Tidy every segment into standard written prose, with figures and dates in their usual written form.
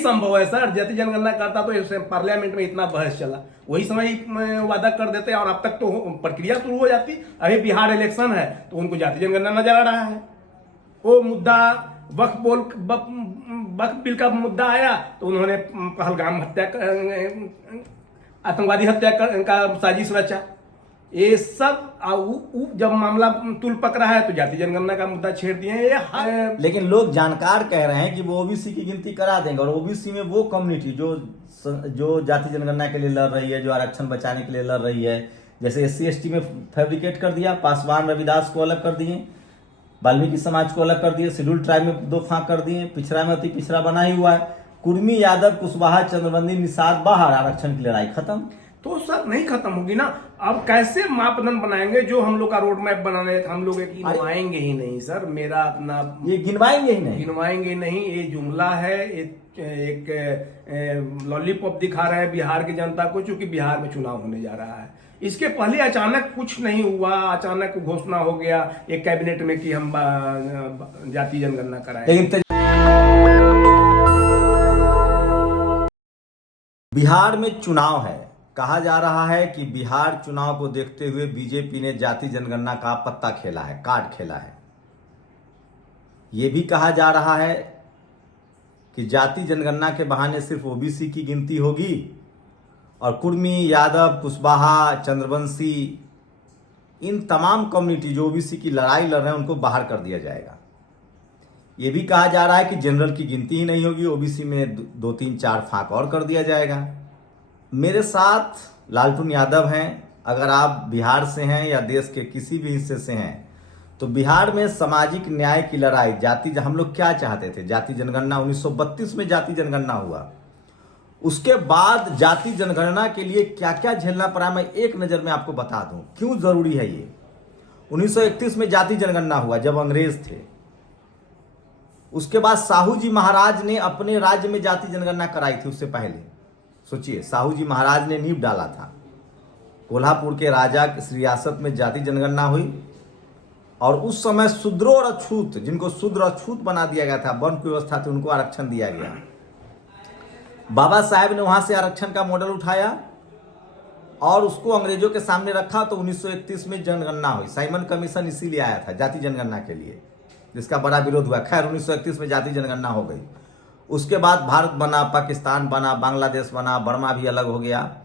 संभव है सर। जाति जनगणना करता तो इस पार्लियामेंट में इतना बहस चला, वही समय वादा कर देते और अब तक तो प्रक्रिया शुरू हो जाती। अभी बिहार इलेक्शन है तो उनको जाति जनगणना नजर आ रहा है। वो मुद्दा वक्फ बिल का मुद्दा आया तो उन्होंने पहलगाम हत्या आतंकवादी हत्या का साजिश रचा। ये सब जब मामला तुल पकड़ा है तो जाति जनगणना का मुद्दा छेड़ दिए। लेकिन लोग जानकार कह रहे हैं कि वो ओबीसी की गिनती करा देंगे, और ओबीसी में वो कम्युनिटी जो जाति जनगणना के लिए लड़ रही है, जो आरक्षण बचाने के लिए लड़ रही है, जैसे SC/ST में फैब्रिकेट कर दिया, पासवान रविदास को अलग कर दिए, वाल्मीकि समाज को अलग कर दिए, शेड्यूल ट्राइब में 2 फांक कर दिए, पिछड़ा में अति पिछड़ा बना ही हुआ है। कुर्मी, यादव, कुशवाहा, चंद्रबंदी, निषाद बाहर, आरक्षण की लड़ाई खत्म। तो सर नहीं खत्म होगी ना। अब कैसे मापदंड बनाएंगे जो हम लोग का रोड मैप बनाने, हम लोग गिनवाएंगे ही नहीं सर। मेरा अपना ये गिनवाएंगे ही नहीं, गिनवाएंगे नहीं। ये जुमला है, एक लॉलीपॉप दिखा रहा है बिहार की जनता को, चूंकि बिहार में चुनाव होने जा रहा है। इसके पहले अचानक कुछ नहीं हुआ, अचानक घोषणा हो गया एक कैबिनेट में कि हम जाति जनगणना कराएंगे। बिहार में चुनाव है, कहा जा रहा है कि बिहार चुनाव को देखते हुए बीजेपी ने जाति जनगणना का पत्ता खेला है, कार्ड खेला है। यह भी कहा जा रहा है कि जाति जनगणना के बहाने सिर्फ ओबीसी की गिनती होगी और कुर्मी, यादव, कुशवाहा, चंद्रवंशी, इन तमाम कम्युनिटी जो ओबीसी की लड़ाई लड़ रहे हैं उनको बाहर कर दिया जाएगा। यह भी कहा जा रहा है कि जनरल की गिनती ही नहीं होगी, ओबीसी में 2, 3, 4 फांक और कर दिया जाएगा। मेरे साथ लालटून यादव हैं। अगर आप बिहार से हैं या देश के किसी भी हिस्से से हैं तो बिहार में सामाजिक न्याय की लड़ाई, जाति, हम लोग क्या चाहते थे? जाति जनगणना 1932 में जाति जनगणना हुआ, उसके बाद जाति जनगणना के लिए क्या क्या झेलना पड़ा मैं एक नज़र में आपको बता दूं क्यों जरूरी है ये। 1931 में जाति जनगणना हुआ जब अंग्रेज थे। उसके बाद साहू जी महाराज ने अपने राज्य में जाति जनगणना कराई थी। उससे पहले सोचिए, साहू जी महाराज ने नींव डाला था। कोल्हापुर के राजा की रियासत में जाति जनगणना हुई और उस समय शूद्रों और अछूत, जिनको शूद्र अछूत बना दिया गया था, वर्ण की व्यवस्था थी, उनको आरक्षण दिया गया। बाबा साहेब ने वहां से आरक्षण का मॉडल उठाया और उसको अंग्रेजों के सामने रखा तो 1931 में जनगणना हुई। साइमन कमीशन इसीलिए आया था जाति जनगणना के लिए, जिसका बड़ा विरोध हुआ। खैर 1931 में जाति जनगणना हो गई। उसके बाद भारत बना, पाकिस्तान बना, बांग्लादेश बना, बर्मा भी अलग हो गया।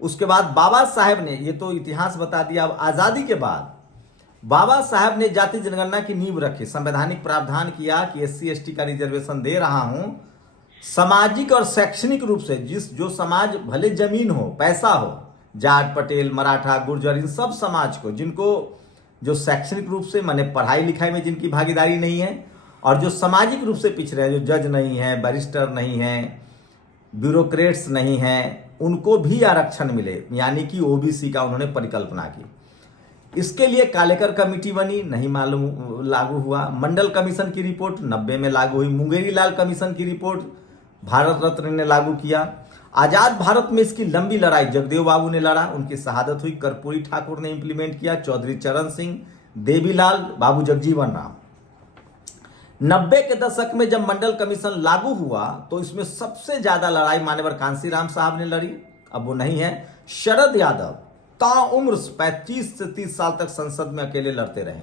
उसके बाद बाबा साहेब ने, ये तो इतिहास बता दिया, अब आज़ादी के बाद बाबा साहेब ने जाति जनगणना की नींव रखी, संवैधानिक प्रावधान किया कि SC/ST का रिजर्वेशन दे रहा हूं। सामाजिक और शैक्षणिक रूप से जो समाज भले जमीन हो, पैसा हो, जाट, पटेल, मराठा, गुर्जर, इन सब समाज को, जिनको जो शैक्षणिक रूप से माने पढ़ाई लिखाई में जिनकी भागीदारी नहीं है और जो सामाजिक रूप से पिछड़े हैं, जो जज नहीं है, बैरिस्टर नहीं है, ब्यूरोक्रेट्स नहीं हैं, उनको भी आरक्षण मिले, यानी कि ओबीसी का उन्होंने परिकल्पना की। इसके लिए कालेकर कमेटी बनी, नहीं मालूम लागू हुआ। मंडल कमीशन की रिपोर्ट 90 में लागू हुई। मुंगेरी लाल कमीशन की रिपोर्ट भारत रत्न ने लागू किया। आजाद भारत में इसकी लंबी लड़ाई जगदेव बाबू ने लड़ा, उनकी शहादत हुई। कर्पूरी ठाकुर ने इंप्लीमेंट किया, चौधरी चरण सिंह, देवीलाल, बाबू जगजीवन राम। 90 के दशक में जब मंडल कमीशन लागू हुआ तो इसमें सबसे ज्यादा लड़ाई मान्यवर कांसीराम साहब ने लड़ी, अब वो नहीं है। शरद यादव ताउम्र 35 से 30 साल तक संसद में अकेले लड़ते रहे।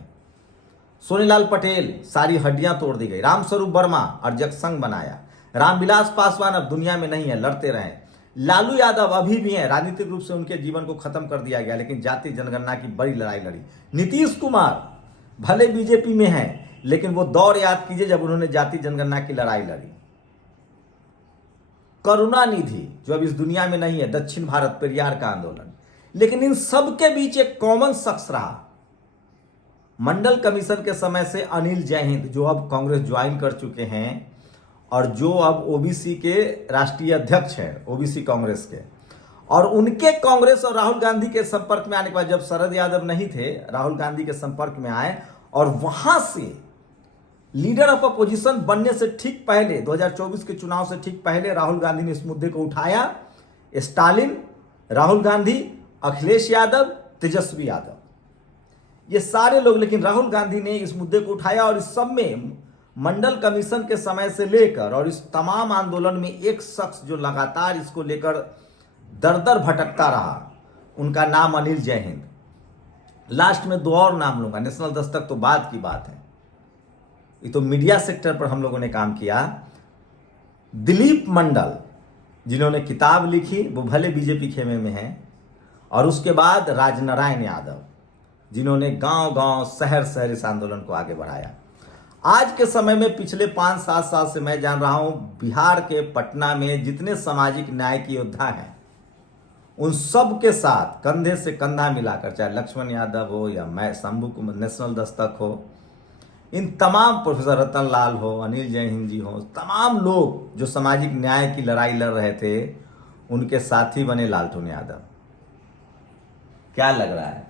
सोनीलाल पटेल, सारी हड्डियां तोड़ दी गई। रामस्वरूप वर्मा अर्जक संघ बनाया। रामविलास पासवान अब दुनिया में नहीं है, लड़ते रहे। लालू यादव अभी भी हैं, राजनीतिक रूप से उनके जीवन को खत्म कर दिया गया, लेकिन जाति जनगणना की बड़ी लड़ाई लड़ी। नीतीश कुमार भले बीजेपी में हैं, लेकिन वो दौर याद कीजिए जब उन्होंने जाति जनगणना की लड़ाई लड़ी। करुणानिधि जो अब इस दुनिया में नहीं है, दक्षिण भारत पेरियार का आंदोलन। लेकिन इन सब के बीच एक कॉमन शख्स रहा मंडल कमीशन के समय से अनिल जयहिंद, जो अब कांग्रेस ज्वाइन कर चुके हैं और जो अब ओबीसी के राष्ट्रीय अध्यक्ष हैं, ओबीसी कांग्रेस के। और उनके कांग्रेस और राहुल गांधी के संपर्क में आने के बाद, जब शरद यादव नहीं थे, राहुल गांधी के संपर्क में आए और वहां से लीडर ऑफ अपोजिशन बनने से ठीक पहले, 2024 के चुनाव से ठीक पहले राहुल गांधी ने इस मुद्दे को उठाया। स्टालिन, राहुल गांधी, अखिलेश यादव, तेजस्वी यादव, ये सारे लोग, लेकिन राहुल गांधी ने इस मुद्दे को उठाया और इस सब में मंडल कमीशन के समय से लेकर और इस तमाम आंदोलन में एक शख्स जो लगातार इसको लेकर दर दर भटकता रहा, उनका नाम अनिल जय हिंद। लास्ट में 2 और नाम लूंगा, नेशनल दस्तक तो बाद की बात है, ये तो मीडिया सेक्टर पर हम लोगों ने काम किया। दिलीप मंडल जिन्होंने किताब लिखी, वो भले बीजेपी खेमे में हैं, और उसके बाद राजनारायण यादव जिन्होंने गांव गांव शहर शहर इस आंदोलन को आगे बढ़ाया। आज के समय में पिछले 5-7 साल से मैं जान रहा हूं, बिहार के पटना में जितने सामाजिक न्याय के योद्धा हैं, उन सब के साथ कंधे से कंधा मिलाकर, चाहे लक्ष्मण यादव हो या मैं शंभू नेशनल दस्तक हो, इन तमाम, प्रोफेसर रतन लाल हो, अनिल जय हिंद जी हो, तमाम लोग जो सामाजिक न्याय की लड़ाई लड़ रहे थे, उनके साथी बने लालटून यादव। क्या लग रहा है,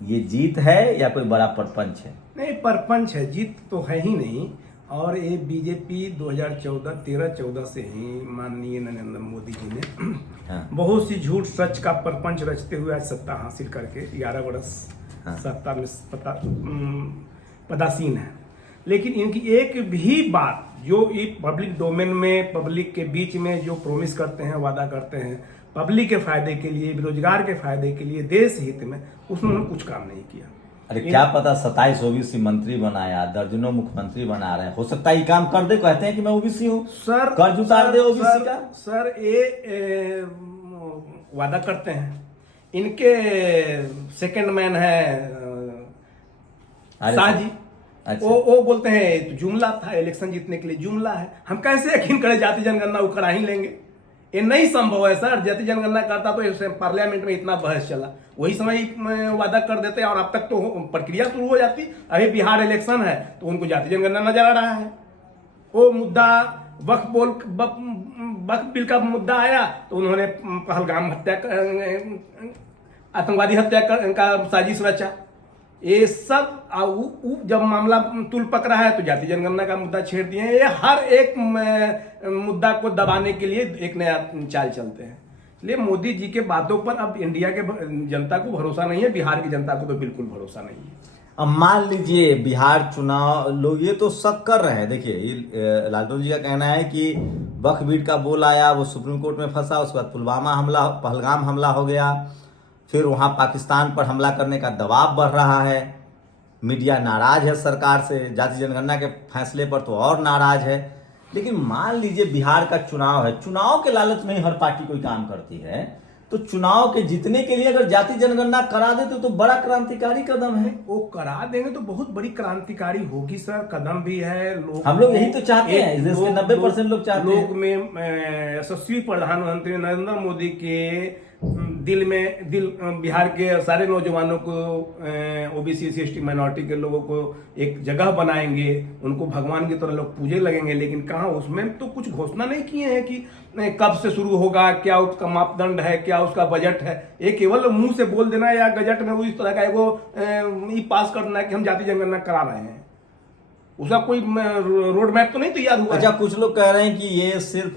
ये जीत है या कोई बड़ा परपंच है? नहीं, परपंच है, जीत तो है ही नहीं। और ये बीजेपी 2013-14 से ही माननीय नरेंद्र मोदी जी ने बहुत सी झूठ सच का परपंच रचते हुए आज सत्ता हासिल करके 11 वर्ष सत्ता में पदासीन है। लेकिन इनकी एक भी बात जो ये पब्लिक डोमेन में, पब्लिक के बीच में जो प्रोमिस करते हैं, वादा करते हैं, पब्लिक के फायदे के लिए, बेरोजगार के फायदे के लिए, देश हित में, उसमें उन्होंने कुछ काम नहीं किया। अरे क्या पता 27 ओबीसी मंत्री बनाया, दर्जनों मुख्यमंत्री बना रहे हैं, हो सकता है ये काम कर दे, कहते हैं कि मैं ओबीसी हूँ, सर कर्ज उतार दे ओबीसी का। सर ये वादा करते हैं, इनके सेकंड मैन है शाह जी। अच्छा। वो बोलते हैं तो जुमला था, इलेक्शन जीतने के लिए जुमला है। हम कैसे यकीन करें जाति जनगणना वो करा ही लेंगे? ये नहीं संभव है सर। जाति जनगणना करता तो पार्लियामेंट में इतना बहस चला, वही समय वादा कर देते और अब तक तो प्रक्रिया शुरू हो जाती। अभी बिहार इलेक्शन है तो उनको जाति जनगणना नजर आ रहा है। वो मुद्दा वक्फ बिल का मुद्दा आया तो उन्होंने पहलगाम हत्या, आतंकवादी हत्या का साजिश रचा। ये सब जब मामला तुल पकड़ा है तो जाति जनगणना का मुद्दा छेड़ दिए हैं। ये हर एक मुद्दा को दबाने के लिए एक नया चाल चलते हैं। इसलिए मोदी जी के बातों पर अब इंडिया के जनता को भरोसा नहीं है, बिहार की जनता को तो बिल्कुल भरोसा नहीं है। अब मान लीजिए बिहार चुनाव, लोग ये तो शक कर रहे हैं। देखिए लालटून जी का कहना है कि वक्फ बिल का बोल आया, वो सुप्रीम कोर्ट में फंसा, उसके बाद पुलवामा हमला, पहलगाम हमला हो गया, फिर वहाँ पाकिस्तान पर हमला करने का दबाव बढ़ रहा है, मीडिया नाराज है सरकार से, जाति जनगणना के फैसले पर तो और नाराज है। लेकिन मान लीजिए बिहार का चुनाव है, चुनाव के लालच में ही हर पार्टी कोई काम करती है, तो चुनाव के जीतने के लिए अगर जाति जनगणना करा देते तो बड़ा क्रांतिकारी कदम है। वो करा देंगे तो बहुत बड़ी क्रांतिकारी होगी सर, कदम भी है। हम लोग यही तो चाहते हैं, इस देश के 90% लोग चाहते हैं। लोग में यशस्वी प्रधानमंत्री नरेंद्र मोदी के दिल बिहार के सारे नौजवानों को, ओबीसी SC/ST माइनॉरिटी के लोगों को एक जगह बनाएंगे, उनको भगवान की तरह लोग पूजे लगेंगे। लेकिन कहाँ, उसमें तो कुछ घोषणा नहीं किए हैं कि कब से शुरू होगा, क्या उसका मापदंड है, क्या उसका बजट है। ये केवल मुंह से बोल देना या गजट में वो इस तरह का एगो पास करना है कि हम जाति जनगणना करा रहे हैं, उसका कोई रोड मैप तो नहीं तैयार हुआ। अच्छा, कुछ लोग कह रहे हैं कि ये सिर्फ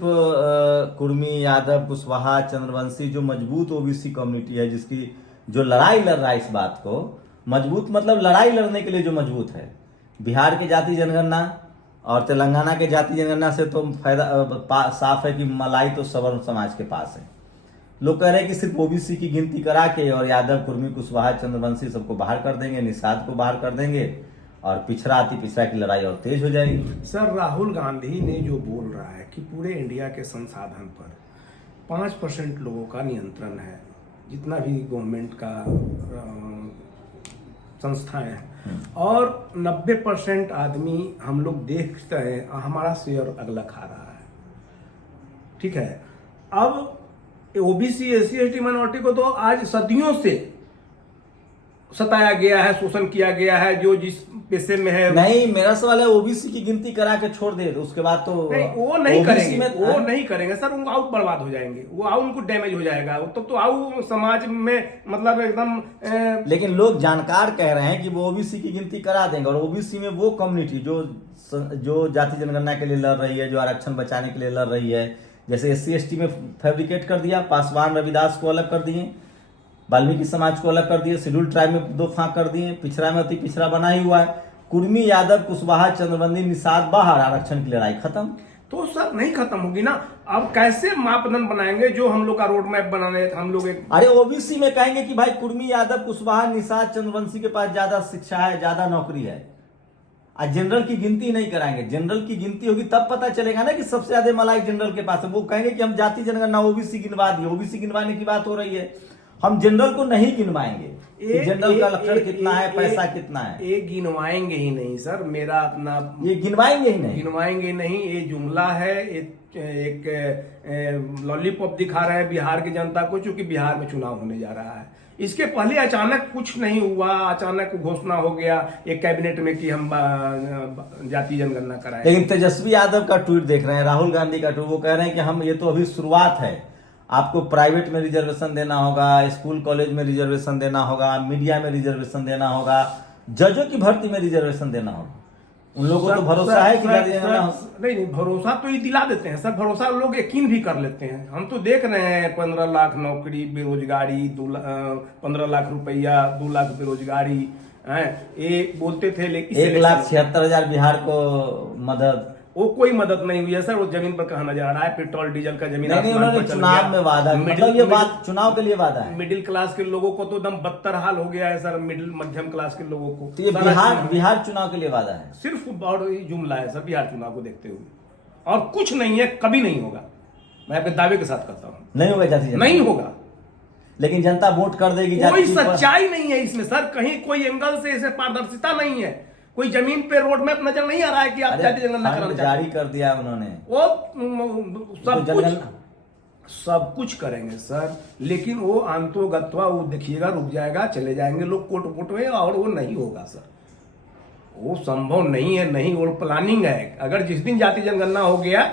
कुर्मी, यादव, कुशवाहा, चंद्रवंशी जो मजबूत ओबीसी कम्युनिटी है, जिसकी जो लड़ाई लड़ रहा है इस बात को, मजबूत मतलब लड़ाई लड़ने के लिए जो मजबूत है। बिहार की जाति जनगणना और तेलंगाना के जाति जनगणना से तो फायदा साफ है कि मलाई तो सवर्ण समाज के पास है। लोग कह रहे हैं कि सिर्फ ओबीसी की गिनती करा के और यादव, कुर्मी, कुशवाहा, चंद्रवंशी सबको बाहर कर देंगे, निषाद को बाहर कर देंगे और पिछड़ा अति पिछड़ा की लड़ाई और तेज हो जाएगी। सर राहुल गांधी ने जो बोल रहा है कि पूरे इंडिया के संसाधन पर 5% लोगों का नियंत्रण है, जितना भी गवर्नमेंट का संस्थाएं हैं, और 90% आदमी हम लोग देखते हैं हमारा शेयर अगला खा रहा है। ठीक है, अब ओबीसी SC/ST माइनॉरिटी को तो आज सदियों से सताया गया है, शोषण किया गया है, जो जिस पेशे में है। नहीं, मेरा सवाल है ओबीसी की गिनती करा के छोड़ दे, उसके बाद तो नहीं, वो नहीं करेंगे, वो नहीं करेंगे सर, उनको आउट बर्बाद हो जाएंगे, वो आउ उनको डैमेज हो जाएगा, तो आउ समाज में मतलब एकदम। लेकिन लोग जानकार कह रहे हैं कि वो ओबीसी की गिनती करा देंगे, और ओबीसी में वो कम्युनिटी जो जाति जनगणना के लिए लड़ रही है, जो आरक्षण बचाने के लिए लड़ रही है, जैसे SC/ST में फैब्रिकेट कर दिया, पासवान रविदास को अलग कर दिए, वाल्मीकि समाज को अलग कर दिए, शेड्यूल ट्राइब में 2 फांक कर दिए, पिछड़ा में अति पिछड़ा बना ही हुआ है, कुर्मी, यादव, कुशवाहा, चंद्रबंदी, निषाद बाहर, आरक्षण की लड़ाई खत्म। तो सर नहीं खत्म होगी ना। अब कैसे मापदंड बनाएंगे जो हम लोग का रोड मैप बनाने हम लोग एक अरे ओबीसी में कहेंगे कि भाई कुर्मी, यादव, कुशवाहा, निषाद, चंद्रवंशी के पास ज्यादा शिक्षा है, ज्यादा नौकरी है। आज जनरल की गिनती नहीं कराएंगे, जनरल की गिनती होगी तब पता चलेगा ना कि सबसे ज्यादा मलाई जनरल के पास है। वो कहेंगे कि हम जाति जनगणना ओबीसी गिनवा दिए, ओबीसी गिनवाने की बात हो रही है, हम जनरल को नहीं गिनवाएंगे कि जनरल का लक्षण कितना है, पैसा कितना है। ये गिनवाएंगे ही नहीं सर, मेरा अपना ये गिनवाएंगे ही नहीं, गिनवाएंगे नहीं। ये जुमला है, एक लॉलीपॉप दिखा रहे हैं बिहार की जनता को, चूंकि बिहार में चुनाव होने जा रहा है। इसके पहले अचानक कुछ नहीं हुआ, अचानक घोषणा हो गया एक कैबिनेट में कि हम जाति जनगणना कराएं। लेकिन तेजस्वी यादव का ट्वीट देख रहे हैं, राहुल गांधी का ट्वीट, वो कह रहे हैं कि हम, ये तो अभी शुरुआत है, आपको प्राइवेट में रिजर्वेशन देना होगा, स्कूल कॉलेज में रिजर्वेशन देना होगा, मीडिया में रिजर्वेशन देना होगा, जजों की भर्ती में रिजर्वेशन देना होगा। उन लोगों को तो भरोसा है कि नहीं, भरोसा तो ये दिला देते हैं सर, भरोसा लोग यकीन भी कर लेते हैं। हम तो देख रहे हैं 15 लाख नौकरी, बेरोजगारी, 15 लाख रुपया, 2 लाख बेरोजगारी है, ये बोलते थे। लेकिन 1,76,000 बिहार को मदद, वो कोई मदद नहीं हुई है सर। वो जमीन पर कहाँ नजर आ रहा है, पेट्रोल डीजल का जमीन नहीं, उन्होंने चुनाव में वादा, मतलब ये बात चुनाव के लिए वादा है। मिडिल क्लास के लोगों को तो एकदम बदतर हाल हो गया है सर, मिडिल मध्यम क्लास के लोगों को। तो ये बिहार चुनाव के लिए वादा है, सिर्फ और जुमला है सर बिहार चुनाव को देखते हुए, और कुछ नहीं है, कभी नहीं होगा। मैं आपके दावे के साथ कहता हूँ नहीं होगा, जाति नहीं होगा। लेकिन जनता वोट कर देगी। कोई सच्चाई नहीं है इसमें सर, कहीं कोई एंगल से इसे पारदर्शिता नहीं है। कोई जमीन पे रोड मैप नजर नहीं आ रहा है कि आप जाति जनगणना कराना जारी कर दिया उन्होंने, वो सब कुछ करेंगे सर, लेकिन वो अंतोगत्वा वो देखिएगा रुक जाएगा, चले जाएंगे लोग कोर्ट वोट में, और वो नहीं होगा सर, वो संभव नहीं है। नहीं, वो प्लानिंग है। अगर जिस दिन जाति जनगणना हो गया,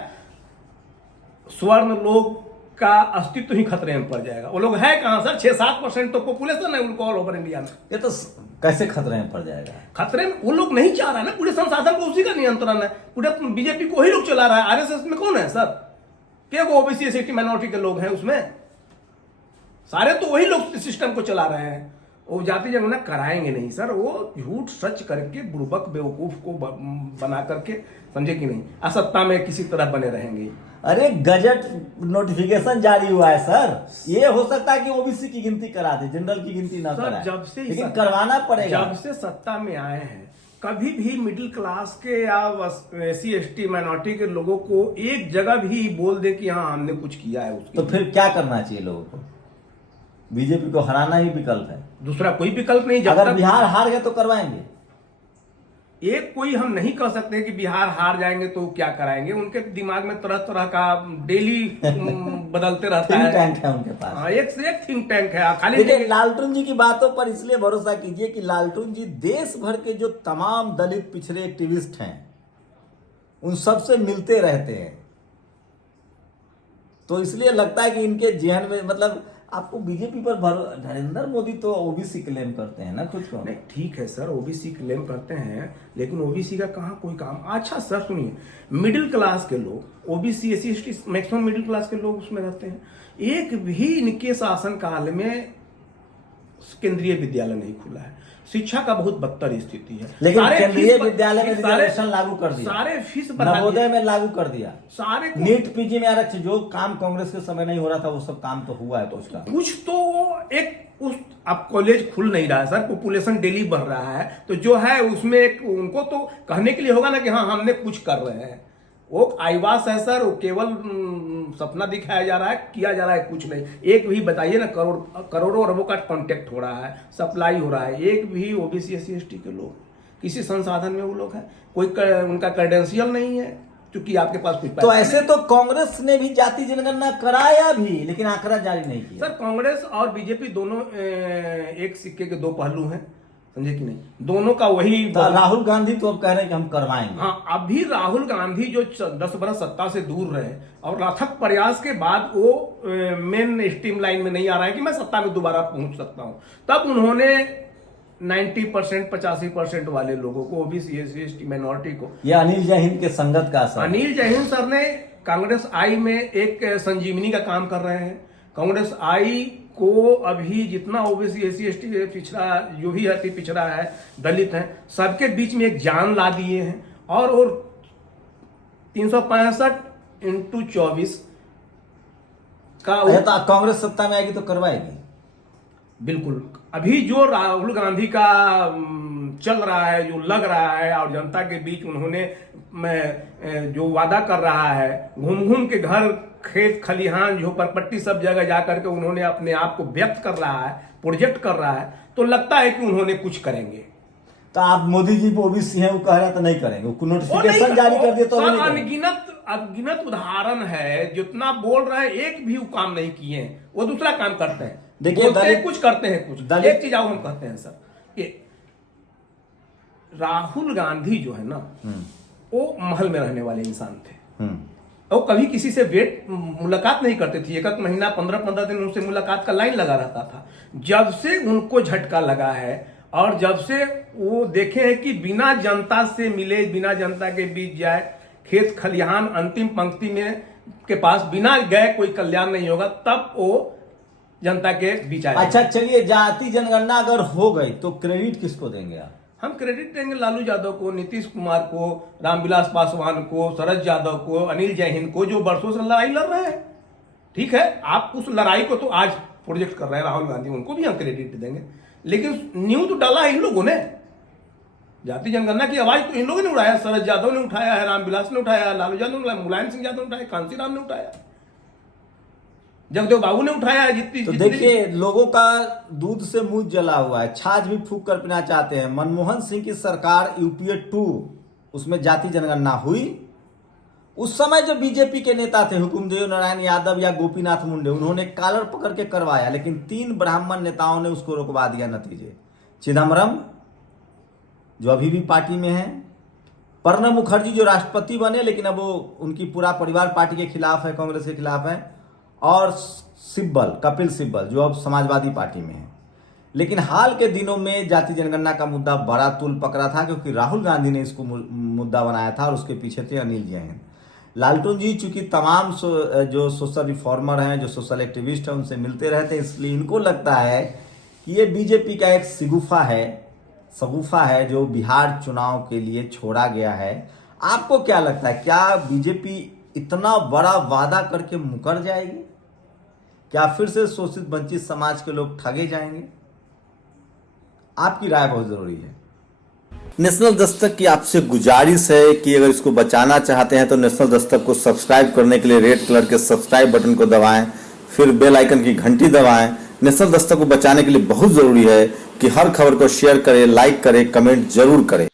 स्वर्ण लोग का अस्तित्व ही खतरे में पड़ जाएगा। वो लोग है कहां सर, 6-7% तो पॉपुलेशन है उनको ऑल ओवर इंडिया में। ये तो कैसे खतरे में पड़ जाएगा? खतरे में वो लोग नहीं चाह रहा है ना, पूरे संसाधन को उसी का नियंत्रण है, पूरे बीजेपी को ही लोग चला रहा है। आरएसएस में कौन है सर, क्या वो ओबीसी एसटी माइनॉरिटी के लोग हैं उसमें? सारे तो वही लोग सिस्टम को चला रहे हैं। वो जाति जनगणना कराएंगे नहीं सर, वो झूठ सच करके बुड़बक बेवकूफ को बना करके, समझे कि नहीं, असत्ता में किसी तरह बने रहेंगे। अरे गजट नोटिफिकेशन जारी हुआ है सर, ये हो सकता है कि ओबीसी की गिनती करा दे, जनरल की गिनती ना कराए, जब से लेकिन करवाना पड़ेगा। जब से सत्ता में आए हैं, कभी भी मिडिल क्लास के या एससी एसटी माइनॉरिटी के लोगों को एक जगह भी बोल दे कि हाँ हमने कुछ किया है उसके, तो फिर क्या करना चाहिए लोगों को? बीजेपी को हराना ही विकल्प है, दूसरा कोई विकल्प नहीं। अगर बिहार हार गए तो करवाएंगे। एक कोई हम नहीं कह सकते कि बिहार हार जाएंगे तो क्या कराएंगे, उनके दिमाग में तरह तरह का डेली बदलते रहता है। थिंक टैंक है उनके पास, एक से एक थिंक टैंक है। खाली लालटून जी की बातों पर इसलिए भरोसा कीजिए कि लालटून जी देश भर के जो तमाम दलित पिछड़े एक्टिविस्ट हैं उन सबसे मिलते रहते हैं, तो इसलिए लगता है कि इनके जहन में, मतलब आपको बीजेपी पर नरेंद्र मोदी तो ओबीसी क्लेम करते हैं ना खुद को। नहीं ठीक है सर, ओबीसी क्लेम करते हैं, लेकिन ओबीसी का कहाँ कोई काम। अच्छा सर सुनिए, मिडिल क्लास के लोग, OBC SC ST maximum middle class के लोग उसमें रहते हैं, एक भी इनके शासन काल में केंद्रीय विद्यालय नहीं खुला है। शिक्षा का बहुत बदतर स्थिति है। लेकिन केंद्रीय विद्यालय में रिजर्वेशन लागू कर दिया, सारे फीस बढ़ा, नवोदय में लागू कर दिया, सारे नीट पीजी में आरक्षण, जो काम कांग्रेस के समय नहीं हो रहा था वो सब काम तो हुआ है। तो उसका कुछ तो एक उस, अब कॉलेज खुल नहीं रहा है सर, पॉपुलेशन डेली बढ़ रहा है, तो जो है उसमें एक उनको तो कहने के लिए होगा ना कि हाँ हमने कुछ कर रहे हैं। वो आईवास है सर, वो केवल सपना दिखाया जा रहा है, किया जा रहा है कुछ नहीं। एक भी बताइए ना, करोड़ों अरबों का कॉन्टेक्ट हो रहा है, सप्लाई हो रहा है, एक भी ओबीसी एससी एसटी के लोग किसी संसाधन में वो लोग हैं, कोई उनका क्रेडेंशियल नहीं है, क्योंकि आपके पास कुछ तो ऐसे तो कांग्रेस ने भी जाति जनगणना कराया भी, लेकिन आंकड़ा जारी नहीं किया। सर कांग्रेस और बीजेपी दोनों एक सिक्के के दो पहलू हैं, समझे कि नहीं, दोनों का वही। तो राहुल गांधी तो अब कह रहे हैं कि हम करवाएंगे। हाँ, अभी राहुल गांधी जो 10 बरस सत्ता से दूर रहे और अथक प्रयास के बाद वो मेन स्ट्रीम लाइन में नहीं आ रहा है कि मैं सत्ता में दोबारा पहुंच सकता हूं, तब उन्होंने 90% 85% वाले लोगों को, ओबीसी एससी एसटी माइनॉरिटी को, ये अनिल जय हिंद के संगत का असर। अनिल जय हिंद सर ने कांग्रेस आई में एक संजीवनी का काम कर रहे हैं। कांग्रेस आई को अभी जितना ओबीसी एससी एसटी पिछड़ा जो भी है पिछड़ा है दलित है सबके बीच में एक जान ला दिए हैं। और 365x24 का तो कांग्रेस सत्ता में आएगी तो करवाएगी। बिल्कुल। अभी जो राहुल गांधी का चल रहा है, जो लग रहा है और जनता के बीच उन्होंने जो वादा कर रहा है, घूम घूम के घर खेत खलिहान झोपड़पट्टी सब जगह जाकर के उन्होंने अपने आप को व्यक्त कर रहा है, प्रोजेक्ट कर रहा है, तो लगता है कि उन्होंने कुछ करेंगे। तो आप मोदी जी ओबीसी हैं वो कह रहे हैं तो नहीं करेंगे, नोटिफिकेशन जारी कर दिए तो अनगिनत उदाहरण है। जितना बोल रहे हैं एक भी वो काम नहीं किए हैं, वो दूसरा काम करते हैं। देखिए कुछ करते हैं कुछ। एक चीज हम कहते हैं सर कि राहुल गांधी जो है ना वो महल में रहने वाले इंसान थे। वो कभी किसी से मुलाकात नहीं करते थे। एक महीना 15-15 दिन उनसे मुलाकात का लाइन लगा रहता था। जब से उनको झटका लगा है और जब से वो देखे हैं कि बिना जनता से मिले, बिना जनता के बीच जाए, खेत खलिहान अंतिम पंक्ति में के पास बिना गए कोई कल्याण नहीं होगा, तब वो जनता के बीच आए। अच्छा चलिए, जाति जनगणना अगर हो गई तो क्रेडिट किसको देंगे आप? हम क्रेडिट देंगे लालू यादव को, नीतीश कुमार को, रामविलास पासवान को, शरद यादव को, अनिल जैन को, जो बरसों से लड़ाई लड़ रहे हैं। ठीक है, आप उस लड़ाई को तो आज प्रोजेक्ट कर रहे हैं राहुल गांधी, उनको भी हम क्रेडिट देंगे। लेकिन न्यू तो डाला है इन लोगों ने। जाति जनगणना की आवाज तो इन लोगों ने उठाया। शरद यादव ने उठाया है, रामविलास ने उठाया है, लालू यादव ने उठाया, मुलायम सिंह यादव ने उठाया, कांसी राम ने उठाया, जगदेव बाबू ने उठाया है। तो देखिए, लोगों का दूध से मुंह जला हुआ है, छाछ भी फूंक कर पीना चाहते हैं। मनमोहन सिंह की सरकार यूपीए 2 उसमें जाति जनगणना हुई। उस समय जो बीजेपी के नेता थे, हुकुमदेव नारायण यादव या गोपीनाथ मुंडे, उन्होंने कॉलर पकड़ के करवाया, लेकिन 3 ब्राह्मण नेताओं ने उसको रोकवा दिया। नतीजे चिदम्बरम जो अभी भी पार्टी में है, प्रणब मुखर्जी जो राष्ट्रपति बने लेकिन अब वो उनकी पूरा परिवार पार्टी के खिलाफ है, कांग्रेस के खिलाफ है, और सिब्बल, कपिल सिब्बल जो अब समाजवादी पार्टी में है। लेकिन हाल के दिनों में जाति जनगणना का मुद्दा बड़ा तूल पकड़ा था, क्योंकि राहुल गांधी ने इसको मुद्दा बनाया था और उसके पीछे थे अनिल जैन। लालटून जी चूंकि तमाम जो सोशल रिफॉर्मर हैं, जो सोशल एक्टिविस्ट हैं, उनसे मिलते रहते हैं, इसलिए इनको लगता है कि ये बीजेपी का एक शगुफा है जो बिहार चुनाव के लिए छोड़ा गया है। आपको क्या लगता है, क्या बीजेपी इतना बड़ा वादा करके मुकर जाएगी? क्या फिर से शोषित वंचित समाज के लोग ठगे जाएंगे? आपकी राय बहुत जरूरी है। नेशनल दस्तक की आपसे गुजारिश है कि अगर इसको बचाना चाहते हैं तो नेशनल दस्तक को सब्सक्राइब करने के लिए रेड कलर के सब्सक्राइब बटन को दबाएं, फिर बेल आइकन की घंटी दबाएं। नेशनल दस्तक को बचाने के लिए बहुत जरूरी है कि हर खबर को शेयर करें, लाइक करें, कमेंट जरूर करें।